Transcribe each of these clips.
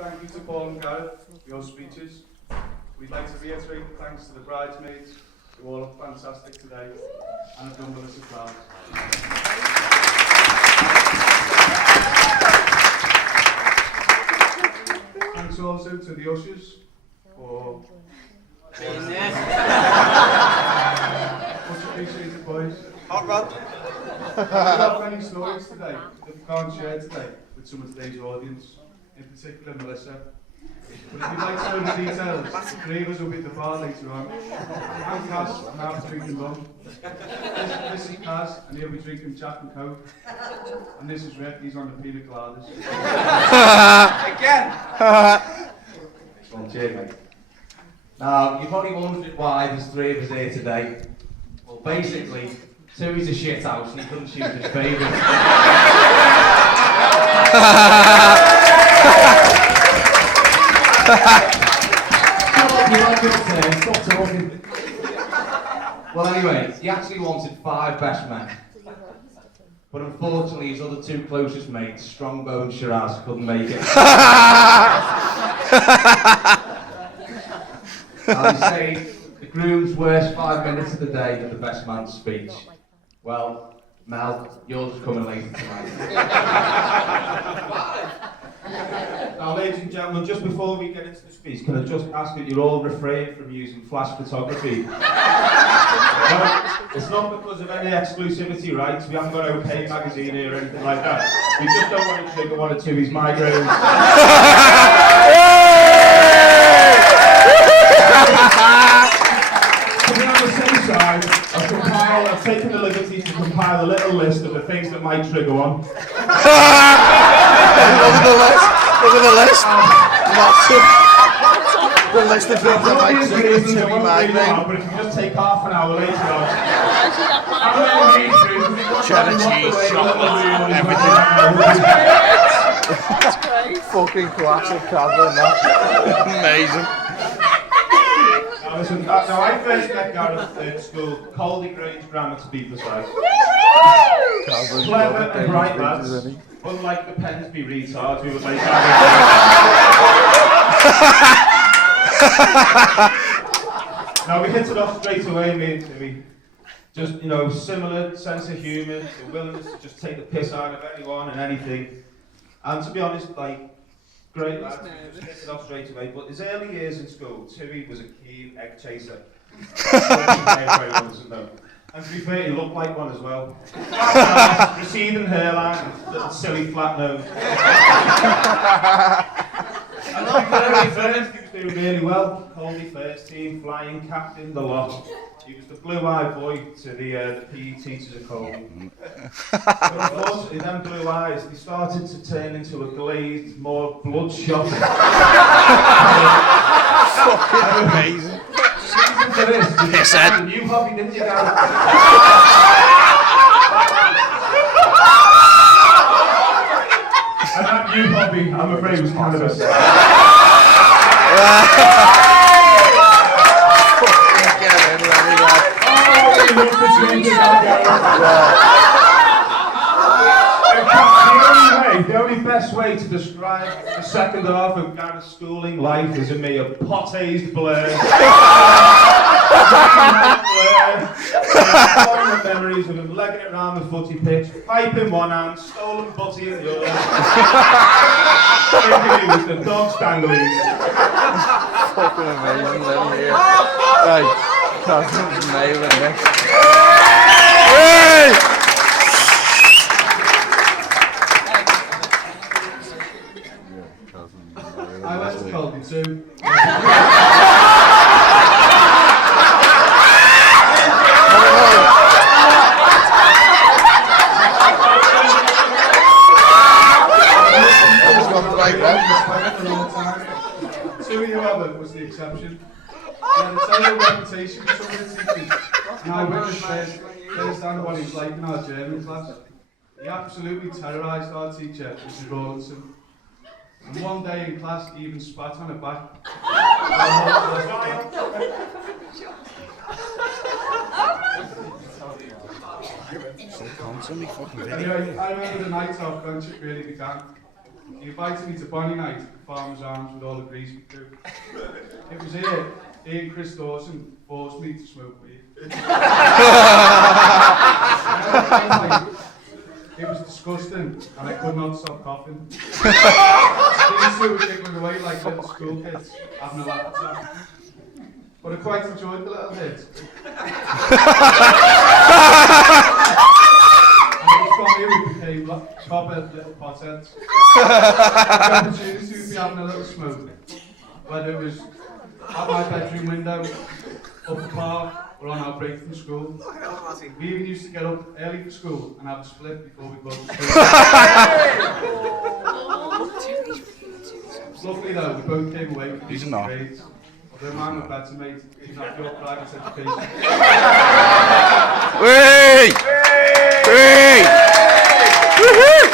thank you to Paul and Gareth for your speeches. We'd like to reiterate thanks to the bridesmaids, who all look fantastic today, and have done Melissa proud. Thanks also to the ushers for much appreciated, boys. Hot rod. We have many stories today that we can't share today with some of today's audience, in particular Melissa. But if you'd like to know the details, the three of us will be at the bar later on. I'm Cass, and I'm drinking rum. This is Cass, and he'll be drinking Jack and Coke. And this is Rick, he's on the pina coladas. Again! Well, cheers, mate. Now, you're probably wondering why there's three of us here today. Well, basically, Tuohy's a shit house and he couldn't choose his favourite. Stop talking. Well, anyway, he actually wanted 5 best men. But unfortunately, his other 2 closest mates, Strongbow and Shiraz, couldn't make it. I'll be saying the groom's worst 5 minutes of the day of the best man's speech. Well, Mel, yours is coming later tonight. Now, ladies and gentlemen, just before we get into the speech, can I just ask that you all refrain from using flash photography? No, it's not because of any exclusivity rights. We haven't got OK magazine here or anything like that. We just don't want to trigger one or two of his migraines. To be on the safe side, I've taken the liberty to compile a little list of the things that might trigger one. Look at the list. The list of things that might trigger the Tuohy migraine. But if you just take half an hour later on, cheddar cheese, chocolate, everything. Fucking classic, Cadbury, that. Amazing. Now, listen, I first met Gareth at school, Coldy Grange Grammar to be precise. Clever and bright lads. Unlike the Pensby retards, we would make Now we hit it off straight away, me and Timmy. Just, you know, similar sense of humour, the willingness to just take the piss out of anyone and anything. And to be honest, like, great lads, we just hit it off straight away. But his early years in school, Tuohy was a keen egg chaser. And to be fair, he looked like one as well. Receding hairline, little silly flat nose. And on the very first, he was doing really well. Coldy first team, flying captain, the lot. He was the blue-eyed boy to the PE teachers at Coldy. But unfortunately, them blue eyes, they started to turn into a glazed, more bloodshot. Fucking amazing. For this, He said. a new hobby, didn't you, Gareth? And that new hobby, I'm afraid, was cannabis. The only best way to describe the second half of Gareth's schooling life is a mere pot-hazed blur. Formative memories of him legging it around the footy pitch, pipe in one hand, stolen butty in the other. Thinking he was the dog Stanleys. Fucking amazing, let me hear. Hey, Catherine's nailing it. Hey! I went to Colby too. Tuohy, however, was the exception. He had a terrible reputation for some of the teachers. And I witnessed firsthand what he was like in our German class. He absolutely terrorised our teacher, Mrs. Rawlinson. And one day in class, he even spat on her back. Anyway, I remember the night our friendship really began. He invited me to Bonnie night at Farmer's Arms with all the greasy crew. It was here, he and Chris Dawson forced me to smoke weed. It was disgusting, and I could not stop coughing. These two were giggling away like little school kids, having a laugh at that. But I quite enjoyed the little hit. And it was from here we became copper little potheads. The opportunity to be having a little smoke, whether it was at my bedroom window, up the park, or on our break from school. We even used to get up early for school and have a split before we go to school. Luckily though, we both came away with decent grades. Although mine were better, mate, he's not your private education. Whee! Whee! Woohoo!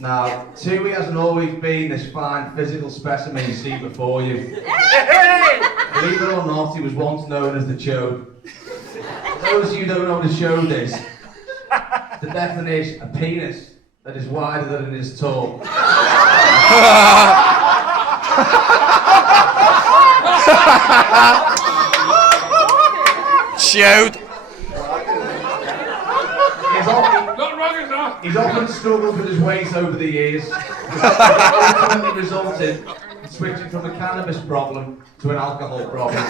Now, tuohy hasn't always been this fine physical specimen you see before you. Believe it or not, he was once known as the chode. For those of you who don't know what a chode is, the definition, a penis that is wider than it is tall. Chode. He's often struggled with his weight over the years, ultimately resulted in switching from a cannabis problem to an alcohol problem.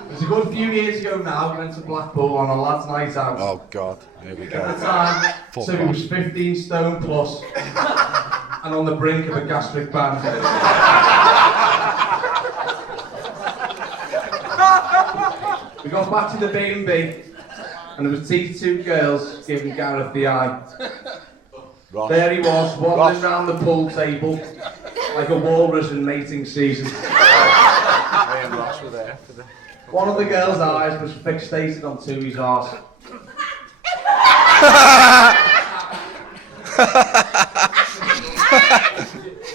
It was a good few years ago now, we went to Blackpool on a lad's night out. Oh God, here we go. At the time, so he was 15 stone plus and on the brink of a gastric band. We got back to the B&B and there was these two girls giving Gareth the eye. Ross. There he was, waddling round the pool table like a walrus in mating season. Me and Ross were there for the... One of the girls' eyes was fixated on tuohy's arse.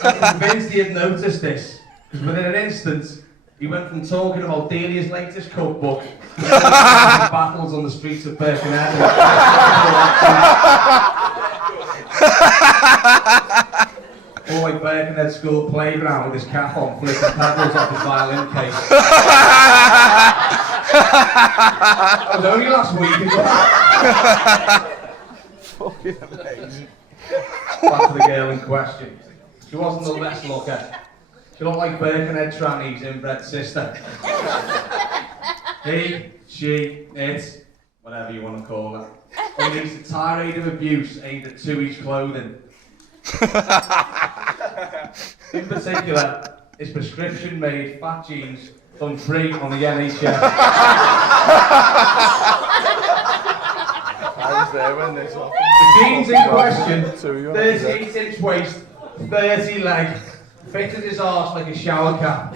I'm convinced he had noticed this, because within an instant, he went from talking about Delia's latest cookbook to battles on the streets of Birkenhead. Or like Birkenhead school playground with his cap on, flicking pedals off his violin case. That was only last week as well. Fucking amazing. Back to the girl in question. She wasn't the best looker. She looked like Birkenhead tranny's inbred sister. He, she, it, whatever you want to call it, unleashed a tirade of abuse aimed at tuohy's clothing. In particular, his prescription-made fat jeans done free on the NHS. I was there when this happened. The jeans in question, Tuohy, 38-inch waist, 30 leg, fitted his arse like a shower cap.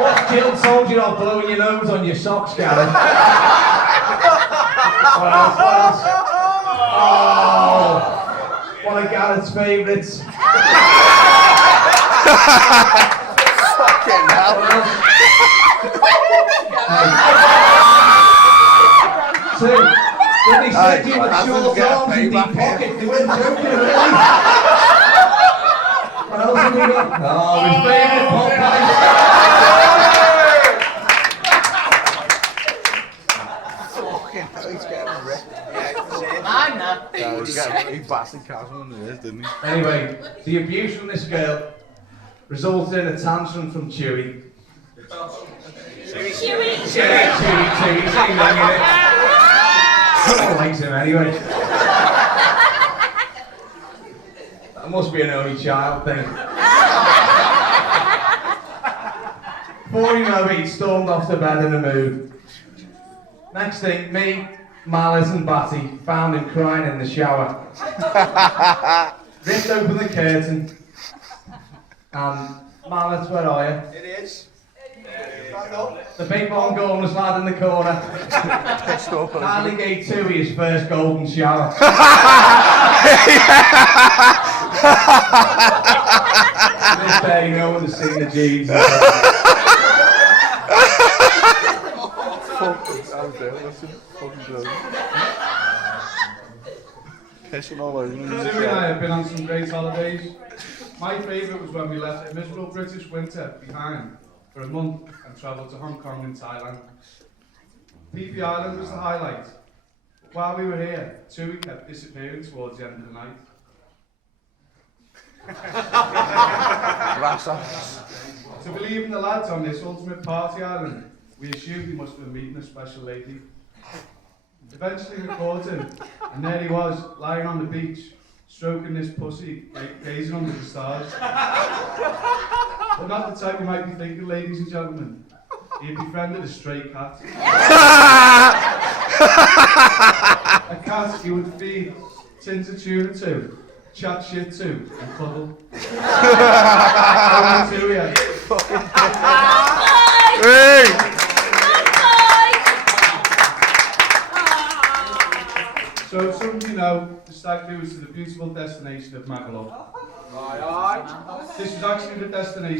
What Jill told you not blowing your nose on your socks, Gareth? What else? What else? Oh, one of Gareth's favourites. Fucking hell. Two. When they said you had Cousins short get a arms and deep payback here. pockets, they weren't joking, really. What else have we got? Oh, his favourite pot pipe. Fucking hell, he's getting ripped. I'm not. Yeah, he blasted Castle in the ears, didn't he? Anyway, the abuse from this girl resulted in a tantrum from Tuohy. Tuohy, saying that, I like him anyway. That must be an only child thing. Before you know it, he stormed off to bed in a mood. Next thing, me, Malice and Batty found him crying in the shower. Ripped open the curtain and Mallets, where are you? It is. The big one goalless lad in the corner. Pissed off. Kindly gave Tuohy his first golden shower. This day, no one has seen the jeans. Fucking hell, dude. Listen, fucking brilliant. Pissing all over me. Timmy and I have been on some great holidays. My favourite was when we left a miserable British winter behind for a month and travelled to Hong Kong and Thailand. Phi Phi Island was the highlight. But while we were here, Tuohy kept disappearing towards the end of the night. Grass ass. To believe in the lads on this ultimate party island, we assumed he must have been meeting a special lady. Eventually we caught him, and there he was, lying on the beach, stroking this pussy, gazing under the stars. But not the type you might be thinking, ladies and gentlemen. He had befriended a stray cat. A cat he would feed tins of tuna to, chat shit to, and cuddle. Over to you. Hey! So, some of you know, the stag do is to the beautiful destination of Magaluf. This was actually the destination